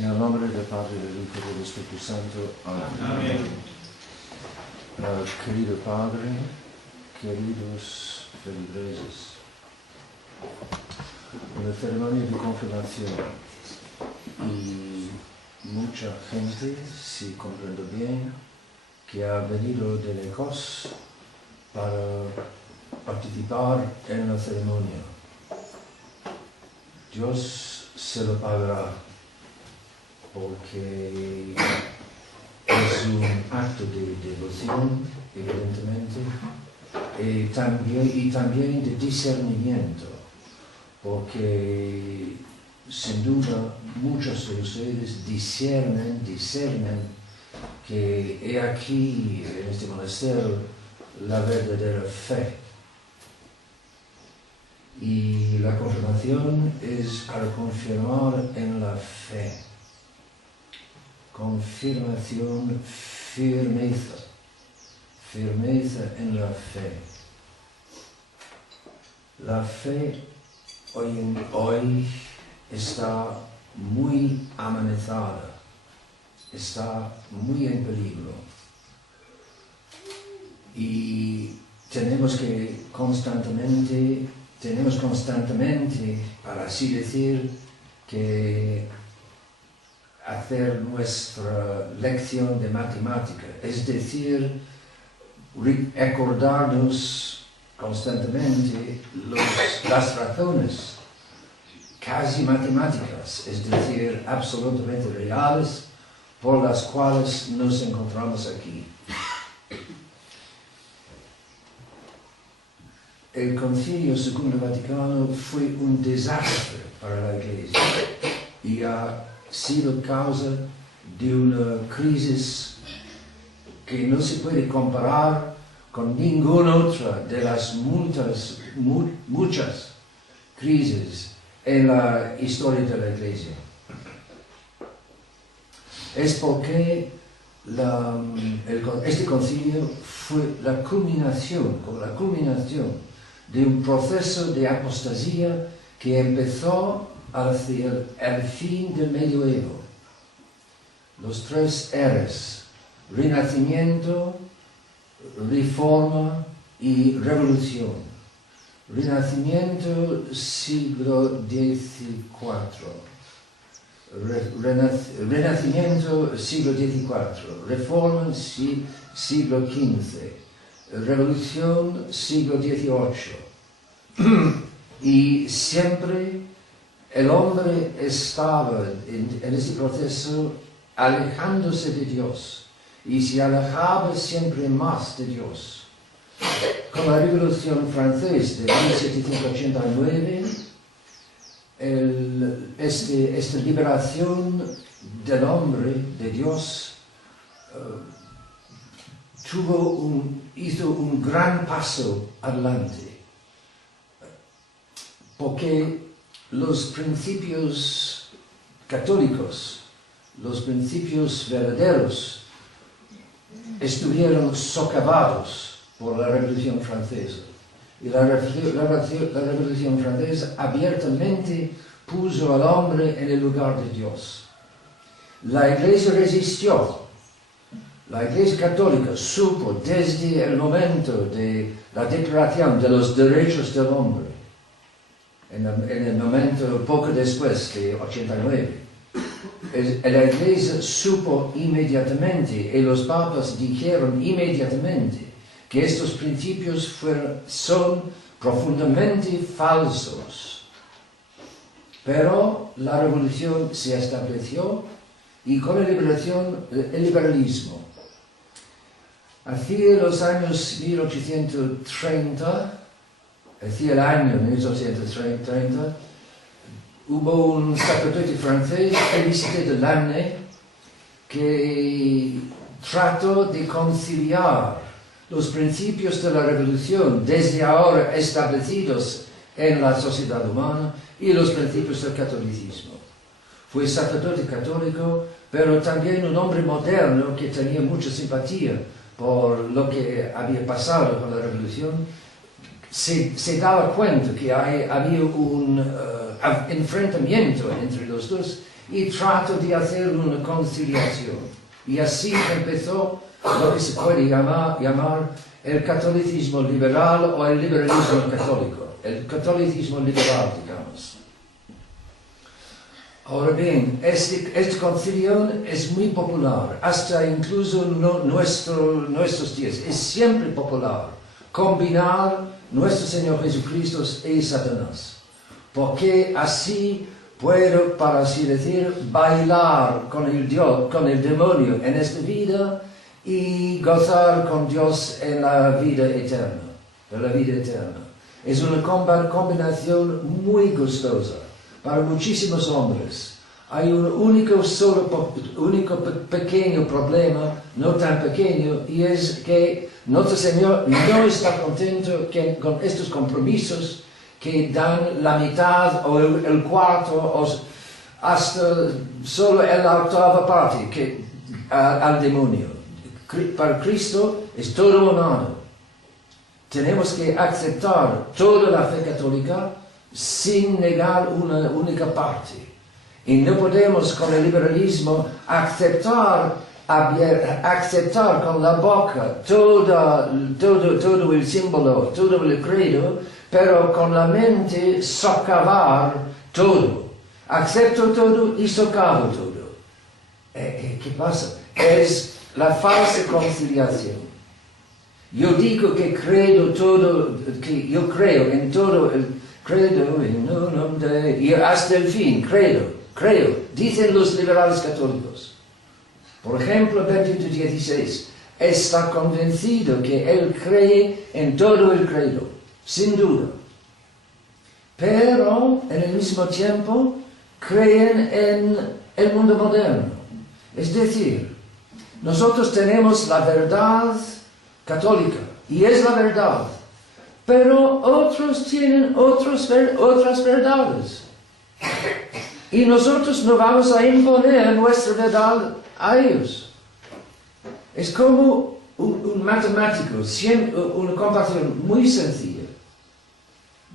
En el nombre del Padre, del Hijo y del Espíritu Santo. Amén. Querido Padre, queridos feligreses, en la ceremonia de confirmación y mucha gente, si comprendo bien, que ha venido de lejos para participar en la ceremonia. Dios se lo pagará, porque es un acto de devoción, evidentemente, y también de discernimiento, porque sin duda muchos de ustedes discernen que he aquí, en este monasterio, la verdadera fe. Y la confirmación es para confirmar en la fe. Confirmación, firmeza en la fe. La fe hoy está muy amenazada, está muy en peligro. Y tenemos constantemente, para así decir, que hacer nuestra lección de matemática, es decir, recordarnos constantemente las razones casi matemáticas, es decir, absolutamente reales, por las cuales nos encontramos aquí. El Concilio II Vaticano fue un desastre para la Iglesia y ha sido causa de una crisis que no se puede comparar con ninguna otra de las muchas crisis en la historia de la Iglesia. Es porque este concilio fue la culminación de un proceso de apostasía que empezó hacia el fin del medioevo. Los tres R's: Renacimiento, Reforma y Revolución. Renacimiento, siglo XIV. Renacimiento, siglo XIV. Reforma, siglo XV. Revolución, siglo XVIII. Y siempre el hombre estaba en este proceso alejándose de Dios y se alejaba siempre más de Dios. Con la Revolución Francesa de 1789, esta liberación del hombre, de Dios, hizo un gran paso adelante, porque los principios católicos, los principios verdaderos, estuvieron socavados por la Revolución Francesa. Y la Revolución Francesa abiertamente puso al hombre en el lugar de Dios. La Iglesia resistió. La Iglesia Católica supo desde el momento de la Declaración de los Derechos del Hombre, en el momento poco después de 89, la Iglesia supo inmediatamente, y los papas dijeron inmediatamente, que estos principios son profundamente falsos. Pero la revolución se estableció, y con la liberación, el liberalismo. Hacia los años 1830, hacia el año 1830, hubo un sacerdote francés, Félicité de Lanney, que trató de conciliar los principios de la revolución desde ahora establecidos en la sociedad humana y los principios del catolicismo. Fue sacerdote católico, pero también un hombre moderno que tenía mucha simpatía por lo que había pasado con la revolución. Se daba cuenta que había un enfrentamiento entre los dos y trato de hacer una conciliación. Y así empezó lo que se puede llamar el catolicismo liberal o el liberalismo católico. El catolicismo liberal, digamos. Ahora bien, esta conciliación es muy popular, hasta incluso nuestros días. Es siempre popular combinar nuestro Señor Jesucristo y Satanás. Porque así puedo, para así decir, bailar con el demonio en esta vida y gozar con Dios en la vida eterna. Es una combinación muy gustosa para muchísimos hombres. Hay un único pequeño problema, no tan pequeño, y es que nuestro Señor no está contento con estos compromisos que dan la mitad o el cuarto o hasta solo la octava parte al demonio. Para Cristo es todo o nada. Tenemos que aceptar toda la fe católica sin negar una única parte. Y no podemos con el liberalismo aceptar con la boca todo el símbolo, todo el credo, pero con la mente socavar todo. Acepto todo y socavo todo. ¿Qué pasa? Es la falsa conciliación. Yo digo que creo todo, que yo creo en todo el credo, y hasta el fin, creo, dicen los liberales católicos. Por ejemplo, Benedicto XVI está convencido que él cree en todo el credo, sin duda. Pero, en el mismo tiempo, creen en el mundo moderno. Es decir, nosotros tenemos la verdad católica, y es la verdad. Pero otros tienen otras verdades. Y nosotros no vamos a imponer nuestra verdad a ellos. Es como un matemático, una comparación muy sencilla.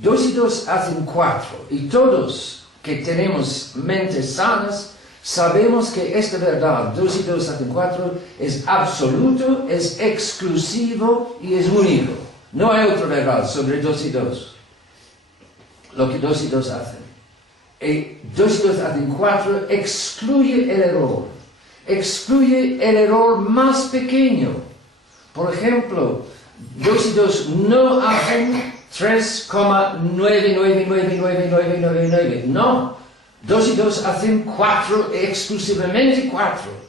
2 y 2 hacen 4, y todos que tenemos mentes sanas sabemos que esta verdad, 2 y 2 hacen 4, es absoluto, es exclusivo y es único. No hay otra verdad sobre 2 y 2. Lo que 2 y 2 hacen. Y 2 y 2 hacen 4 excluye el error. Excluye el error más pequeño. Por ejemplo, 2 y 2 no hacen 3,9999999. No. 2 y 2 hacen 4, exclusivamente 4.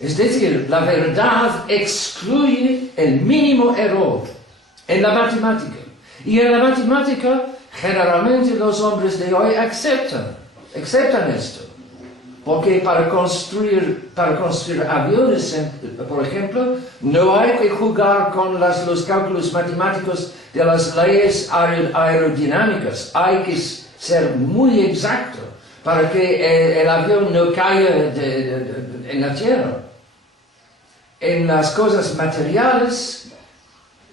Es decir, la verdad excluye el mínimo error en la matemática. Y en la matemática, generalmente los hombres de hoy aceptan esto. Porque para construir aviones, por ejemplo, no hay que jugar con los cálculos matemáticos de las leyes aerodinámicas. Hay que ser muy exacto para que el avión no caiga en la tierra. En las cosas materiales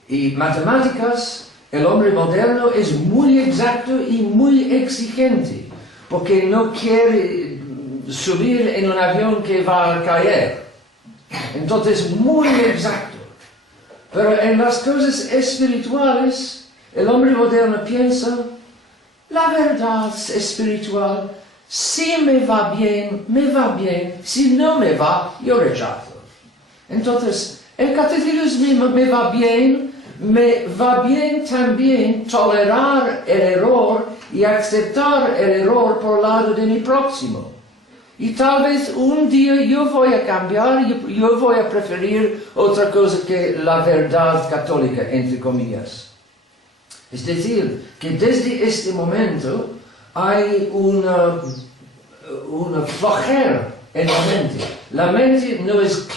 y matemáticas, el hombre moderno es muy exacto y muy exigente, porque no quiere subir en un avión que va a caer. Entonces, muy exacto. Pero en las cosas espirituales, el hombre moderno piensa, la verdad espiritual, si me va bien, si no me va, yo rechazo. Entonces, el catecismo me va bien también tolerar el error y aceptar el error por lado de mi próximo. Y tal vez un día yo voy a cambiar, yo voy a preferir otra cosa que la verdad católica, entre comillas. Es decir, que desde este momento hay una flojera en la mente. La mente no es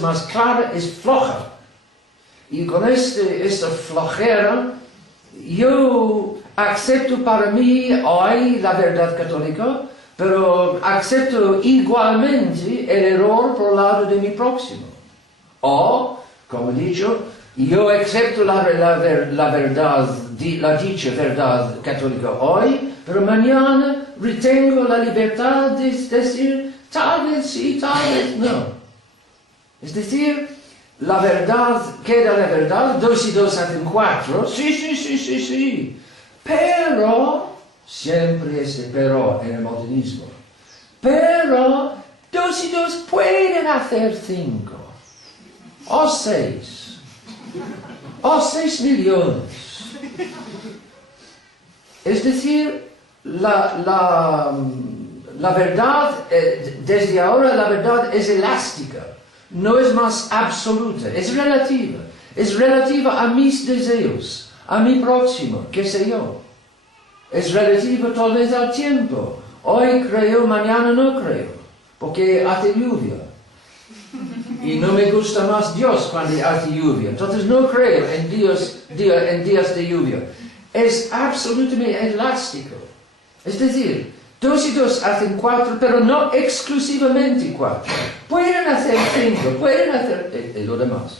más clara, es floja. Y con esta flojera, yo acepto para mí hoy la verdad católica, pero acepto igualmente el error por el lado de mi próximo. O, como he dicho, Yo acepto la verdad, la dicha verdad católica hoy, pero mañana retengo la libertad de decir tal vez sí, tal vez no. Es decir, la verdad queda la verdad, 2 y 2 hacen 4, sí. Pero, siempre este pero en el modernismo, pero 2 y 2 pueden hacer 5, o 6, o 6 millones. Es decir, la verdad, desde ahora la verdad es elástica, no es más absoluta, es relativa a mis deseos, a mi próximo, qué sé yo. Es relativa tal vez al tiempo, hoy creo, mañana no creo, porque hace lluvia. Y no me gusta más Dios cuando hace lluvia, entonces no creo en días de lluvia. Es absolutamente elástico. Es decir, 2 y 2 hacen 4, pero no exclusivamente 4. Pueden hacer 5, pueden hacer lo demás.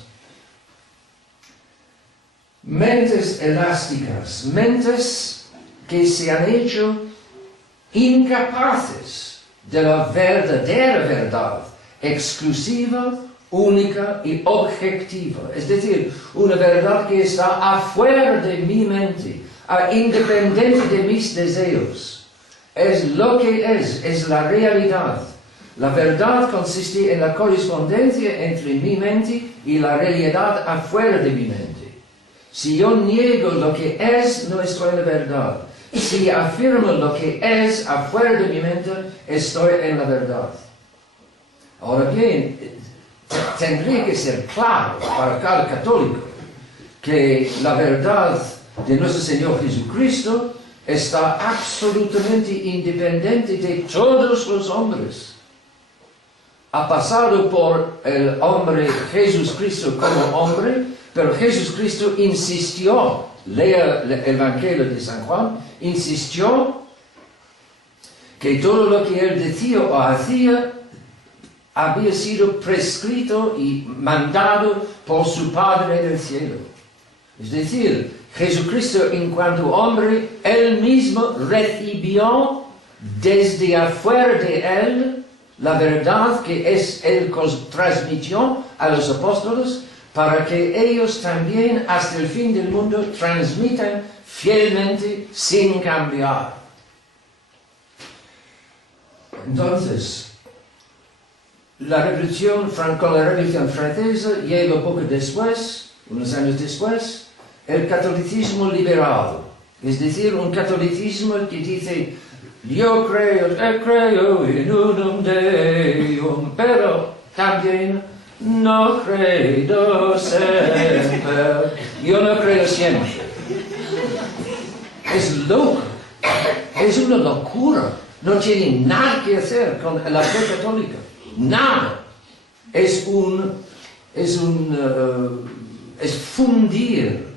Mentes elásticas, mentes que se han hecho incapaces de la verdadera verdad, exclusiva, única y objetiva. Es decir, una verdad que está afuera de mi mente, independiente de mis deseos. Es lo que es la realidad. La verdad consiste en la correspondencia entre mi mente y la realidad afuera de mi mente. Si yo niego lo que es, no estoy en la verdad. Si afirmo lo que es afuera de mi mente, estoy en la verdad. Ahora bien, tendría que ser claro para cada católico que la verdad de nuestro Señor Jesucristo está absolutamente independiente de todos los hombres. Ha pasado por el hombre Jesucristo como hombre, pero Jesucristo insistió, lea el Evangelio de San Juan, insistió que todo lo que él decía o hacía había sido prescrito y mandado por su Padre en el cielo. Es decir, Jesucristo en cuanto hombre, él mismo recibió desde afuera de él la verdad que él transmitió a los apóstoles para que ellos también hasta el fin del mundo transmitan fielmente sin cambiar. Entonces, con la Revolución Francesa llega poco después, unos años después, el catolicismo liberal, es decir, un catolicismo que dice, yo creo en unum Deum, pero también no creo siempre, yo no creo siempre. Es loco, es una locura, no tiene nada que hacer con la fe católica, nada. Es fundir,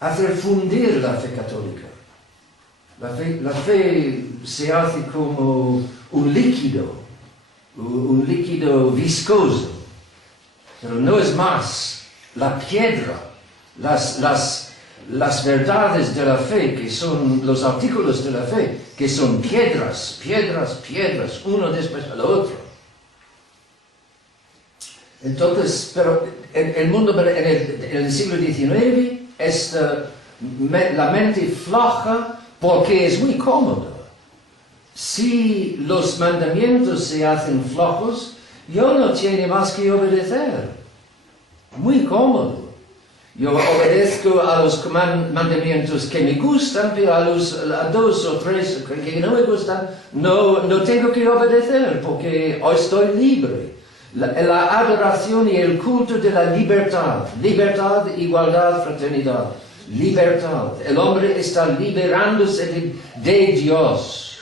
hacer fundir la fe católica. La fe se hace como un líquido viscoso, pero no es más la piedra, las verdades de la fe, que son los artículos de la fe, que son piedras, uno después del otro. Entonces, pero el mundo en el siglo XIX es la mente floja porque es muy cómodo. Si los mandamientos se hacen flojos, yo no tengo más que obedecer. Muy cómodo. Yo obedezco a los mandamientos que me gustan, pero a 2 o 3 que no me gustan, no tengo que obedecer porque hoy estoy libre. La adoración y el culto de la libertad, igualdad, fraternidad, libertad. El hombre está liberándose de Dios.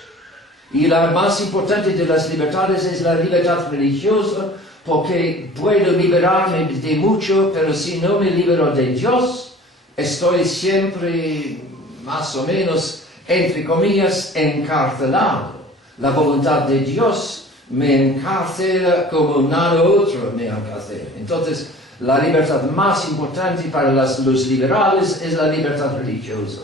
Y la más importante de las libertades es la libertad religiosa, porque puedo liberarme de mucho, pero si no me libero de Dios, estoy siempre, más o menos, entre comillas, encarcelado. La voluntad de Dios me encarcela como nada otro me encarcela. Entonces, la libertad más importante para los liberales es la libertad religiosa.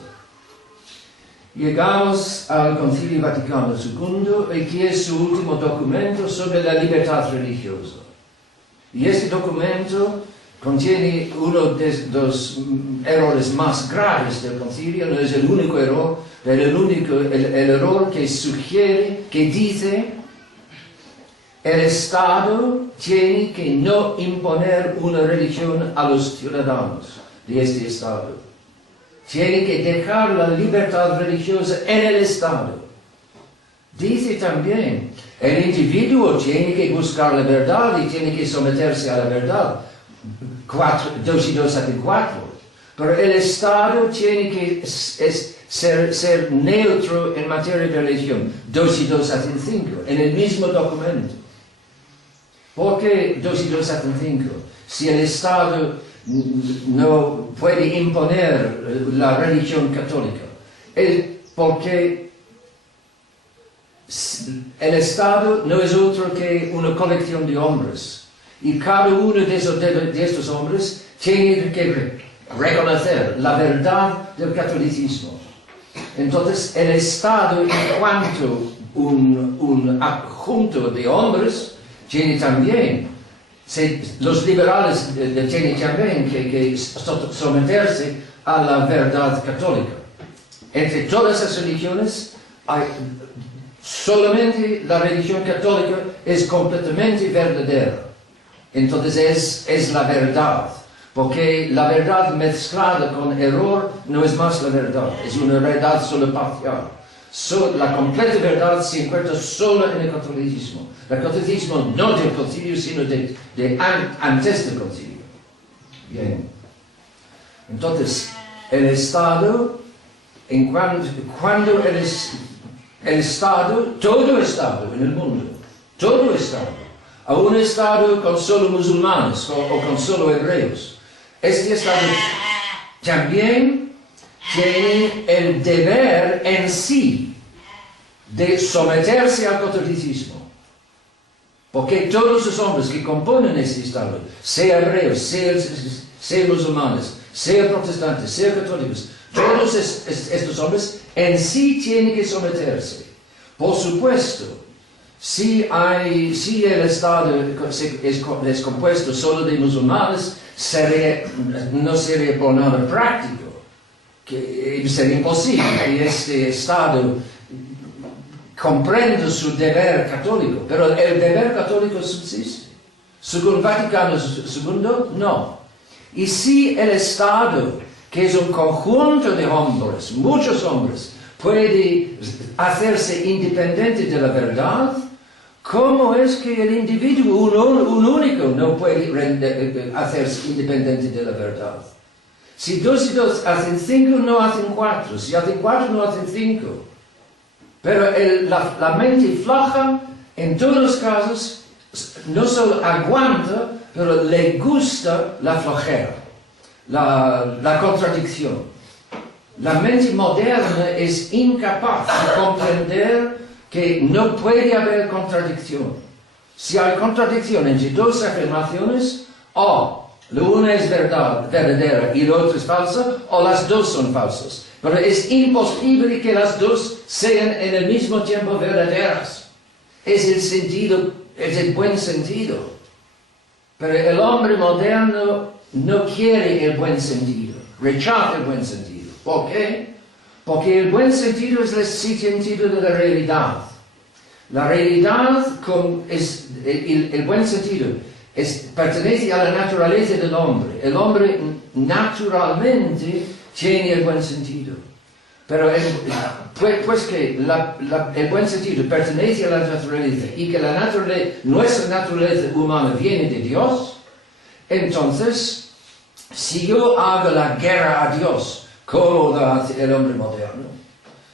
Llegamos al Concilio Vaticano II, que es su último documento sobre la libertad religiosa. Y este documento contiene uno de los errores más graves del concilio, no es el único error, pero el error que sugiere, que dice, el Estado tiene que no imponer una religión a los ciudadanos de este Estado. Tiene que dejar la libertad religiosa en el Estado. Dice también, el individuo tiene que buscar la verdad y tiene que someterse a la verdad. 2 y 2 hacen 4. Pero el Estado tiene que ser neutro en materia de religión. 2 y 2 hacen 5, en el mismo documento. ¿Por qué 2 y 2 hacen 5? Si el Estado no puede imponer la religión católica. Porque el Estado no es otro que una colección de hombres. Y cada uno de estos hombres tiene que reconocer la verdad del catolicismo. Entonces, el Estado, en cuanto un adjunto de hombres, tiene también, los liberales tienen también que someterse a la verdad católica. Entre todas las religiones, solamente la religión católica es completamente verdadera. Entonces es la verdad, porque la verdad mezclada con error no es más la verdad, es una verdad solo parcial. La completa verdad se encuentra solo en el catolicismo. El catolicismo no del concilio, sino antes del concilio. Bien. Entonces, el Estado, cuando el Estado, todo Estado en el mundo, todo Estado, a un Estado con solo musulmanes o con solo hebreos, este Estado también tiene el deber en sí de someterse al catolicismo. Porque todos los hombres que componen este Estado, sea hebreos, sea musulmanes, sea protestantes, sea católicos, todos estos hombres en sí tienen que someterse. Por supuesto, si el Estado es compuesto solo de musulmanes, no sería por nada práctico, que sería imposible que este Estado comprenda su deber católico, pero el deber católico subsiste. Según Vaticano II, no. Y si el Estado, que es un conjunto de hombres, muchos hombres, puede hacerse independiente de la verdad, ¿cómo es que el individuo, un único, no puede hacerse independiente de la verdad? Si 2 y 2 hacen 5, no hacen 4. Si hacen 4, no hacen 5. Pero la mente floja, en todos los casos, no solo aguanta, pero le gusta la flojera, la contradicción. La mente moderna es incapaz de comprender que no puede haber contradicción. Si hay contradicción entre 2 afirmaciones, o la una es verdadera y la otra es falsa, o las 2 son falsas. Pero es imposible que las 2 sean en el mismo tiempo verdaderas. Es el buen sentido. Pero el hombre moderno no quiere el buen sentido, rechaza el buen sentido. ¿Por qué? Porque el buen sentido es el sentido de la realidad. La realidad, el buen sentido, pertenece a la naturaleza del hombre. El hombre naturalmente tiene el buen sentido. Pero pues que el buen sentido pertenece a la naturaleza y que nuestra naturaleza humana viene de Dios, entonces, si yo hago la guerra a Dios, como lo hace el hombre moderno,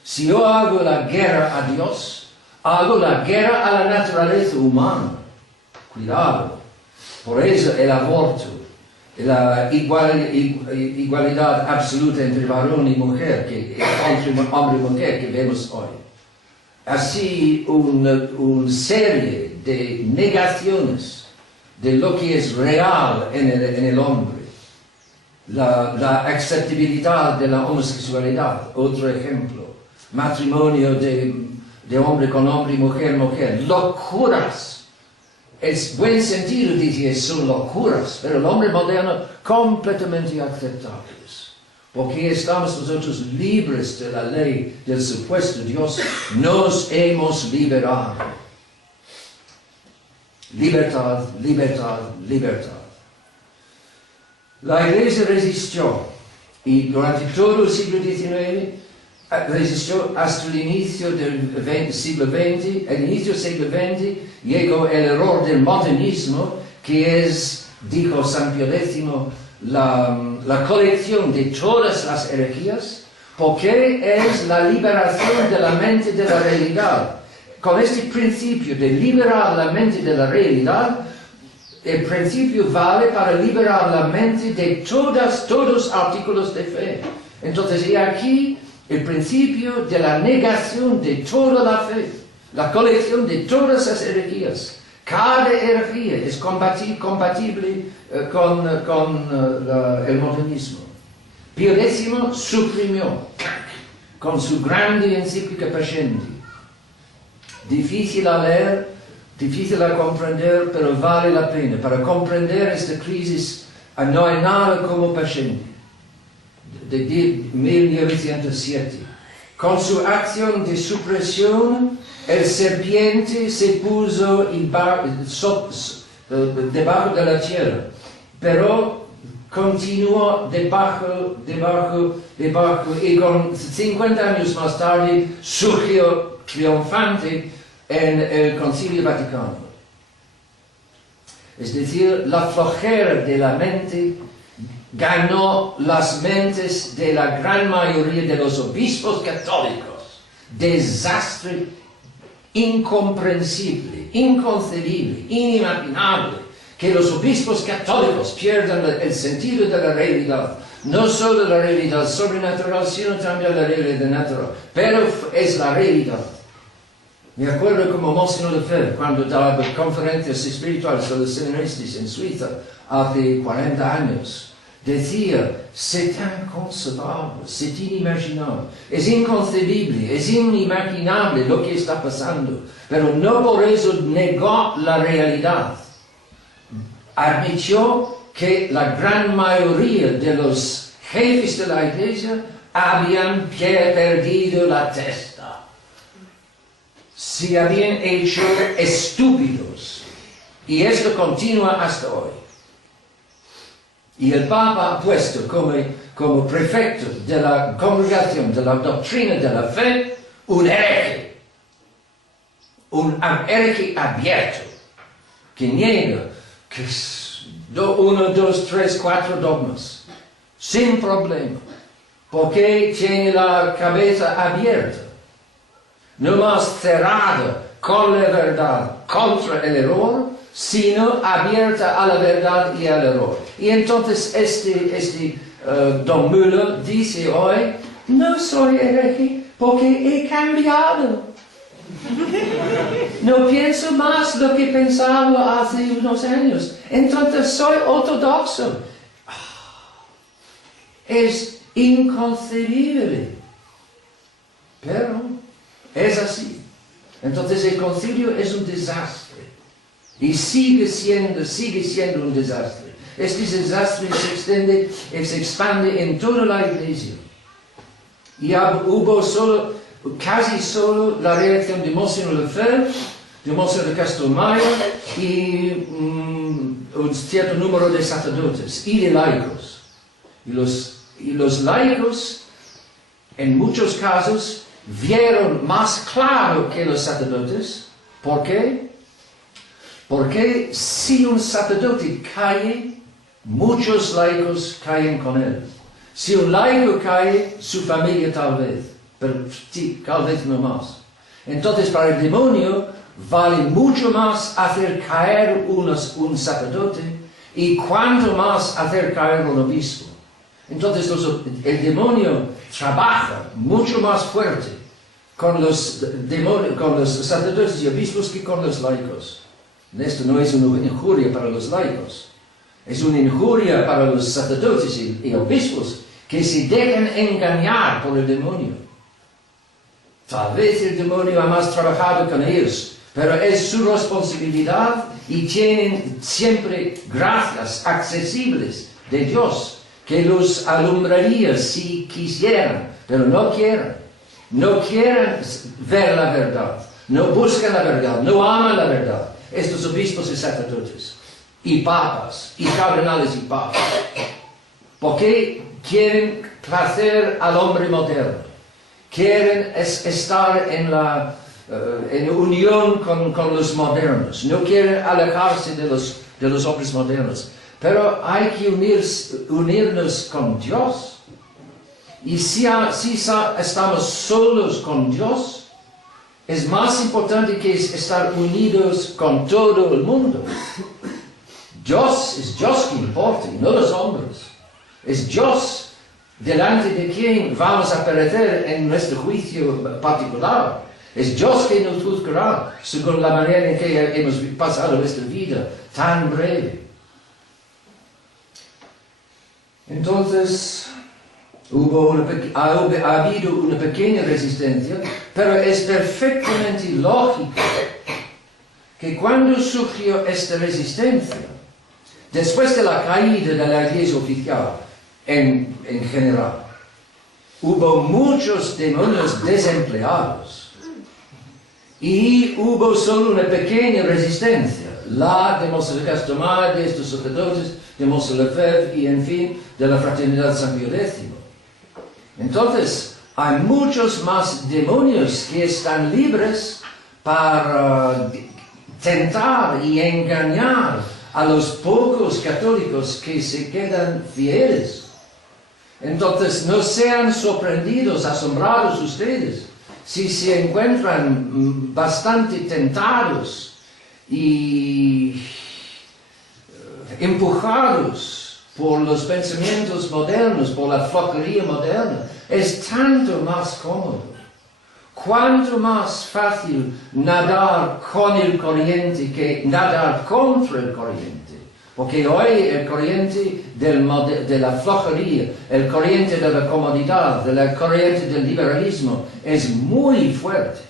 si yo hago la guerra a Dios, hago la guerra a la naturaleza humana. Cuidado. Por eso el aborto, la igualdad absoluta entre varón y mujer, entre hombre y mujer que vemos hoy. Así una serie de negaciones de lo que es real en el hombre. La aceptabilidad de la homosexualidad, otro ejemplo. Matrimonio de hombre con hombre y mujer, mujer. Locuras. Es buen sentido decir son locuras, pero el hombre moderno completamente aceptables. Porque estamos nosotros libres de la ley del supuesto Dios, nos hemos liberado. Libertad, libertad, libertad. La Iglesia resistió, y durante todo el siglo XIX resistió hasta el inicio del siglo XX. El inicio del siglo XX llegó el error del modernismo, que es, dijo San Pío X, la colección de todas las herejías, porque es la liberación de la mente de la realidad. Con este principio de liberar la mente de la realidad, el principio vale para liberar la mente de todos los artículos de fe. Entonces, y aquí el principio de la negación de toda la fe, la colección de todas las herejías. Cada herejía es compatible con el modernismo. Pío X suprimió con su grande encíclica Pascendi. Difícil a leer, difícil a comprender, pero vale la pena. Para comprender esta crisis no hay nada como Pascendi, de 1907. Con su acción de supresión, el serpiente se puso debajo de la tierra, pero continuó debajo, y con 50 años más tarde surgió triunfante en el Concilio Vaticano. Es decir, la flojera de la mente ganó las mentes de la gran mayoría de los obispos católicos. Desastre incomprensible, inconcebible, inimaginable, que los obispos católicos pierdan el sentido de la realidad. No solo la realidad sobrenatural, sino también la realidad natural. Pero es la realidad. Me acuerdo como Monsignor Lefebvre, cuando daba conferencias espirituales a los seminaristas en Suiza hace 40 años, decía, c'est inconcebable, c'est inimaginable, es inconcebible, es inimaginable lo que está pasando, pero no por eso negó la realidad. Admitió que la gran mayoría de los jefes de la Iglesia habían perdido la testa. Se habían hecho estúpidos. Y esto continúa hasta hoy. Y el Papa ha puesto como prefecto de la congregación de la doctrina de la fe un hereje abierto, que niega que 1, 2, 3, 4 dogmas, sin problema, porque tiene la cabeza abierta, no más cerrada con la verdad contra el error, sino abierta a la verdad y al error. Y entonces Don Müller dice hoy, no soy hereje porque he cambiado. No pienso más lo que pensaba hace unos años. Entonces soy ortodoxo. Es inconcebible. Pero es así. Entonces el concilio es un desastre. Y sigue siendo un desastre. Este desastre se expande en toda la Iglesia. Y hubo casi solo la reacción de Monsignor Lefebvre, de Monsignor de Castelmayor y un cierto número de sacerdotes y de laicos. Y los laicos, en muchos casos, vieron más claro que los sacerdotes. ¿Por qué? Porque si un sacerdote cae, muchos laicos caen con él. Si un laico cae, su familia tal vez, pero tal vez no más. Entonces para el demonio vale mucho más hacer caer un sacerdote y cuanto más hacer caer un obispo. Entonces el demonio trabaja mucho más fuerte con los sacerdotes y obispos que con los laicos. Esto no es una injuria para los laicos, es una injuria para los sacerdotes y obispos que se dejan engañar por el demonio. Tal vez el demonio ha más trabajado con ellos, pero es su responsabilidad y tienen siempre gracias accesibles de Dios que los alumbraría si quisieran, pero no quieren. No quieren ver la verdad, no buscan la verdad, no aman la verdad. Estos obispos y sacerdotes, y papas, y cardenales y papas, porque quieren placer al hombre moderno, quieren estar en unión con los modernos, no quieren alejarse de los hombres modernos, pero hay que unirnos con Dios. Y si estamos solos con Dios, es más importante que estar unidos con todo el mundo. Es Dios que importa, no los hombres. Es Dios delante de quien vamos a perecer en nuestro juicio particular. Es Dios que nos juzgará según la manera en que hemos pasado nuestra vida tan breve. Entonces, ha habido una pequeña resistencia, pero es perfectamente lógico que cuando surgió esta resistencia, después de la caída de la Iglesia oficial en general, hubo muchos demonios desempleados y hubo solo una pequeña resistencia, la de Monseñor Tomás, de estos sacerdotes, de Monseñor Lefebvre y en fin, de la Fraternidad de San Pío X. Entonces, hay muchos más demonios que están libres para tentar y engañar a los pocos católicos que se quedan fieles. Entonces, no sean sorprendidos, asombrados ustedes, si se encuentran bastante tentados y empujados por los pensamientos modernos, por la flojería moderna. Es tanto más cómodo, cuanto más fácil nadar con el corriente que nadar contra el corriente. Porque hoy el corriente de la flojería, el corriente de la comodidad, el corriente del liberalismo es muy fuerte.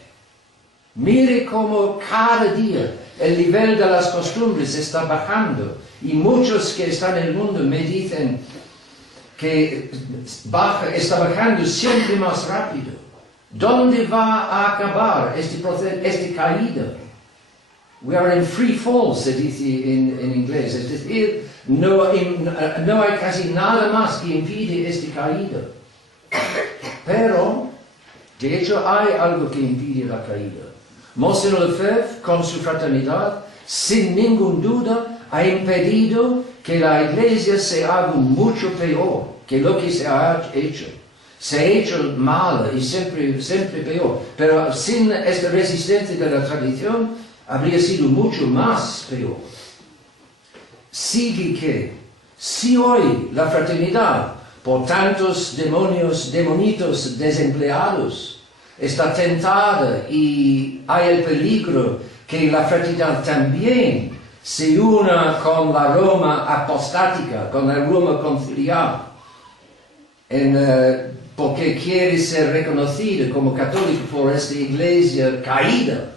Mire cómo cada día el nivel de las costumbres está bajando. Y muchos que están en el mundo me dicen que está bajando siempre más rápido. ¿Dónde va a acabar este proceso, esta caída? We are in free fall, se dice en inglés. Es decir, no hay casi nada más que impide esta caída. Pero, de hecho, hay algo que impide la caída. Monseñor Lefebvre, con su fraternidad, sin ninguna duda, ha impedido que la Iglesia se haga mucho peor que lo que se ha hecho. Se ha hecho mal y siempre peor, pero sin esta resistencia de la tradición habría sido mucho más peor. Sigue que, si hoy la fraternidad, por tantos demonitos desempleados, está tentada y hay el peligro que la fraternidad también se una con la Roma apostática, con la Roma conciliar, porque quiere ser reconocida como católica por esta iglesia caída.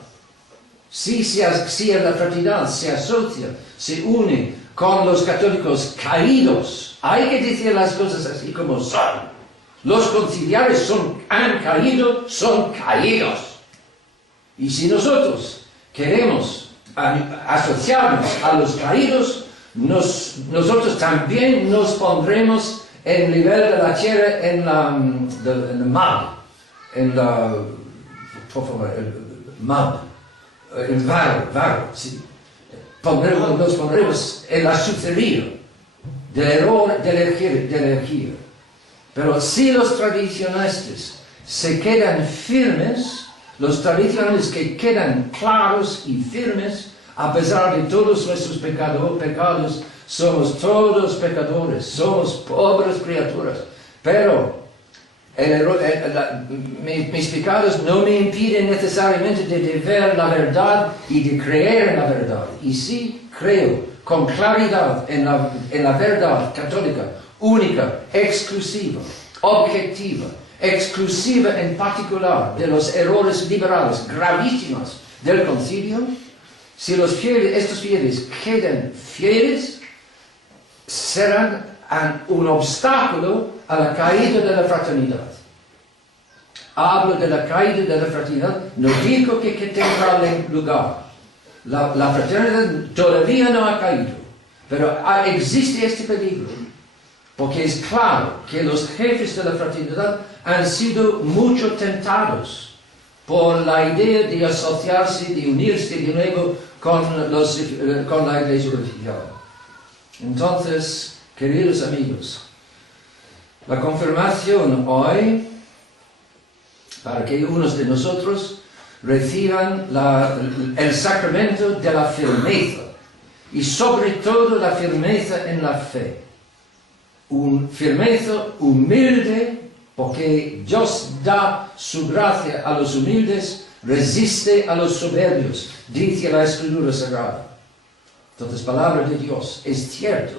Si la fraternidad se asocia, se une con los católicos caídos, hay que decir las cosas así como son. Los conciliares han caído, son caídos. Y si nosotros queremos asociarnos a los caídos, nosotros también nos pondremos en el nivel de la tierra, en el mar, el barro, sí. Nos pondremos en la sucería del error de elegir. Pero si los tradicionalistas se quedan firmes, los tradicionales que quedan claros y firmes, a pesar de todos nuestros pecados, somos todos pecadores, somos pobres criaturas. Pero mis pecados no me impiden necesariamente de ver la verdad y de creer en la verdad. Y sí creo con claridad en la verdad católica, única, exclusiva, objetiva, exclusiva en particular de los errores liberales gravísimos del concilio. Si estos fieles quedan fieles, serán un obstáculo a la caída de la fraternidad. Hablo de la caída de la fraternidad, no digo que tendrá lugar. La fraternidad todavía no ha caído, pero existe este peligro, porque es claro que los jefes de la fraternidad han sido mucho tentados por la idea de asociarse, de unirse de nuevo con la Iglesia oficial. Entonces, queridos amigos, la confirmación hoy, para que unos de nosotros reciban el sacramento de la firmeza, y sobre todo la firmeza en la fe. Firmeza humilde, porque Dios da su gracia a los humildes, resiste a los soberbios, dice la Escritura Sagrada. Entonces, palabra de Dios, es cierto,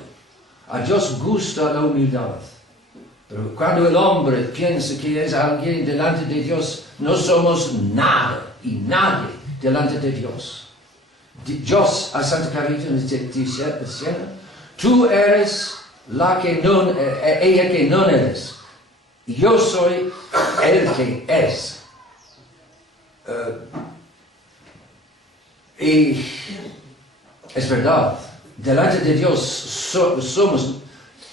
a Dios gusta la humildad. Pero cuando el hombre piensa que es alguien delante de Dios, no somos nada y nadie delante de Dios. Dios a Santa Caridad dice, tú eres ella que no eres. Yo soy el que es. Y es verdad, delante de Dios somos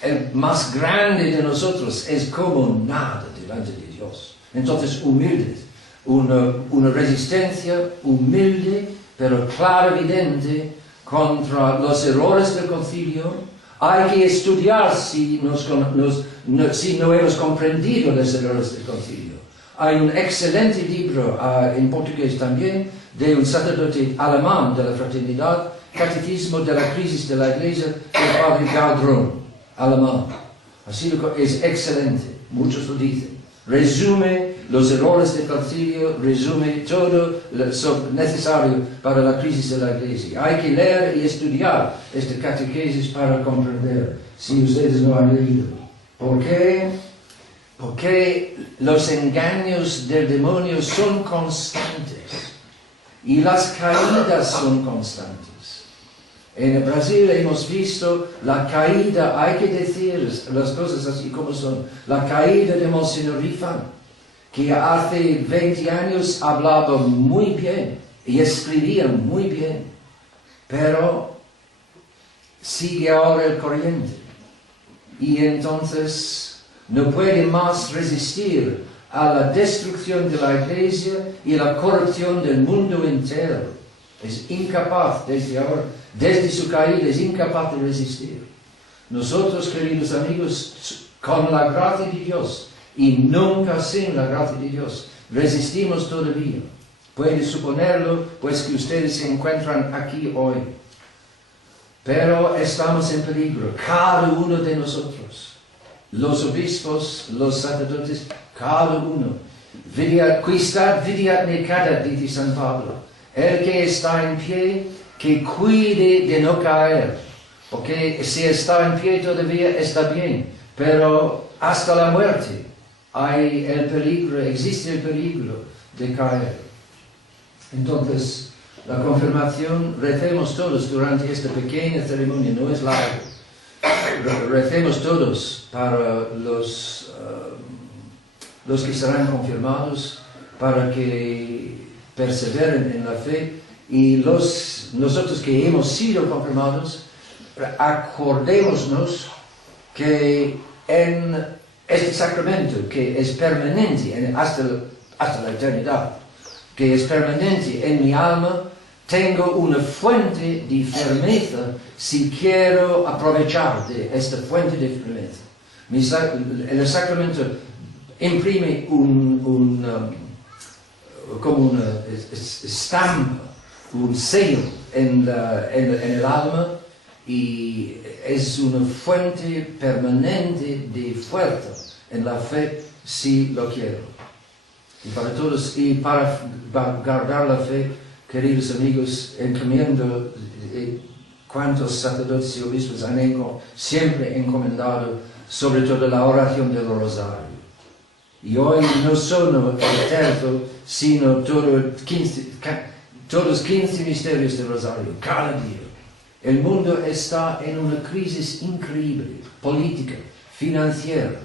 el más grande de nosotros, es como nada delante de Dios. Entonces, humildes, una resistencia humilde, pero clara, evidente, contra los errores del concilio. Hay que estudiar si no hemos comprendido los errores del concilio. Hay un excelente libro, en portugués también, de un sacerdote alemán de la fraternidad, Catecismo de la crisis de la Iglesia, del padre Galdron, alemán. Así es excelente, muchos lo dicen. Resume los errores del concilio, resume todo lo necesario para la crisis de la Iglesia. Hay que leer y estudiar este catequesis para comprender, si ustedes no han leído. ¿Por qué? Porque los engaños del demonio son constantes y las caídas son constantes. En el Brasil hemos visto la caída, hay que decir las cosas así como son, la caída de Monseñor Rifan, que hace 20 años hablaba muy bien y escribía muy bien, pero sigue ahora el corriente y entonces no puede más resistir a la destrucción de la Iglesia y la corrupción del mundo entero. Es incapaz desde ahora, desde su caída, es incapaz de resistir. Nosotros, queridos amigos, con la gracia de Dios y nunca sin la gracia de Dios, resistimos todavía. Pueden suponerlo, pues que ustedes se encuentran aquí hoy. Pero estamos en peligro, cada uno de nosotros. Los obispos, los sacerdotes, cada uno. Quistat vidiat necadat, dice San Pablo. El que está en pie, que cuide de no caer. Porque si está en pie todavía está bien. Pero hasta la muerte hay el peligro, existe el peligro de caer. Entonces, la confirmación, recemos todos durante esta pequeña ceremonia, no es largo. Recemos todos para los que serán confirmados, para que perseveren en la fe, y nosotros que hemos sido confirmados, acordémonos que en este sacramento, que es permanente hasta la eternidad, que es permanente en mi alma, tengo una fuente de firmeza si quiero aprovechar de esta fuente de firmeza. El sacramento imprime como una estampa, un sello en el alma, y es una fuente permanente de fuerza en la fe si lo quiero. Y para guardar la fe, queridos amigos, encomiendo cuantos sacerdotes y obispos han siempre encomendado sobre todo la oración del rosario. Y hoy no solo el terzo, sino todos los 15 misterios del rosario, cada día. El mundo está en una crisis increíble, política, financiera,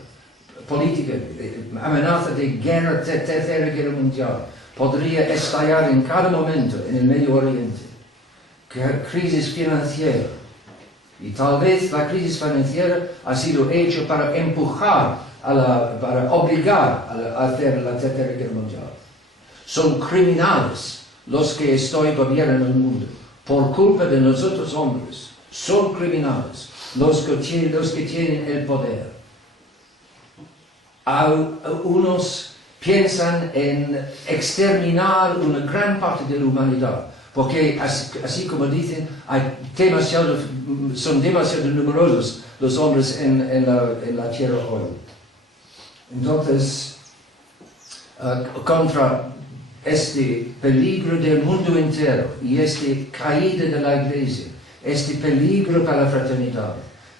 amenaza de guerra, tercera guerra mundial. Podría estallar en cada momento en el Medio Oriente. Crisis financiera. Y tal vez la crisis financiera ha sido hecha para empujar, para obligar a hacer la tercera guerra mundial. Son criminales los que gobiernan el mundo. Por culpa de nosotros hombres, son criminales los que tienen el poder. Unos piensan en exterminar una gran parte de la humanidad, porque así como dicen, son demasiado numerosos los hombres en la tierra hoy. Entonces, contra este peligro del mundo entero y este caída de la iglesia, este peligro para la fraternidad,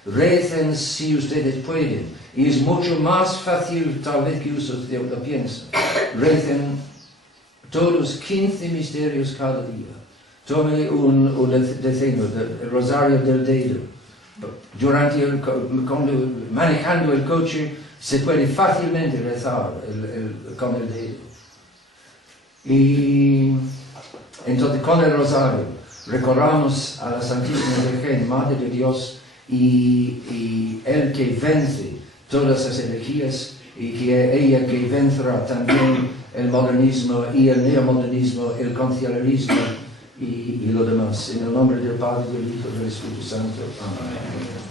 recen si ustedes pueden, y es mucho más fácil tal vez que ustedes lo piensan. Recen todos los 15 misterios cada día. Tome un deceno, el rosario del dedo. Manejando el coche se puede fácilmente rezar con el dedo. Y entonces con el rosario recordamos a la Santísima Virgen, Madre de Dios, y el que vence todas las herejías, y que ella que vencerá también el modernismo y el neomodernismo, el conciliarismo y lo demás. En el nombre del Padre, del Hijo y del Espíritu Santo. Amén.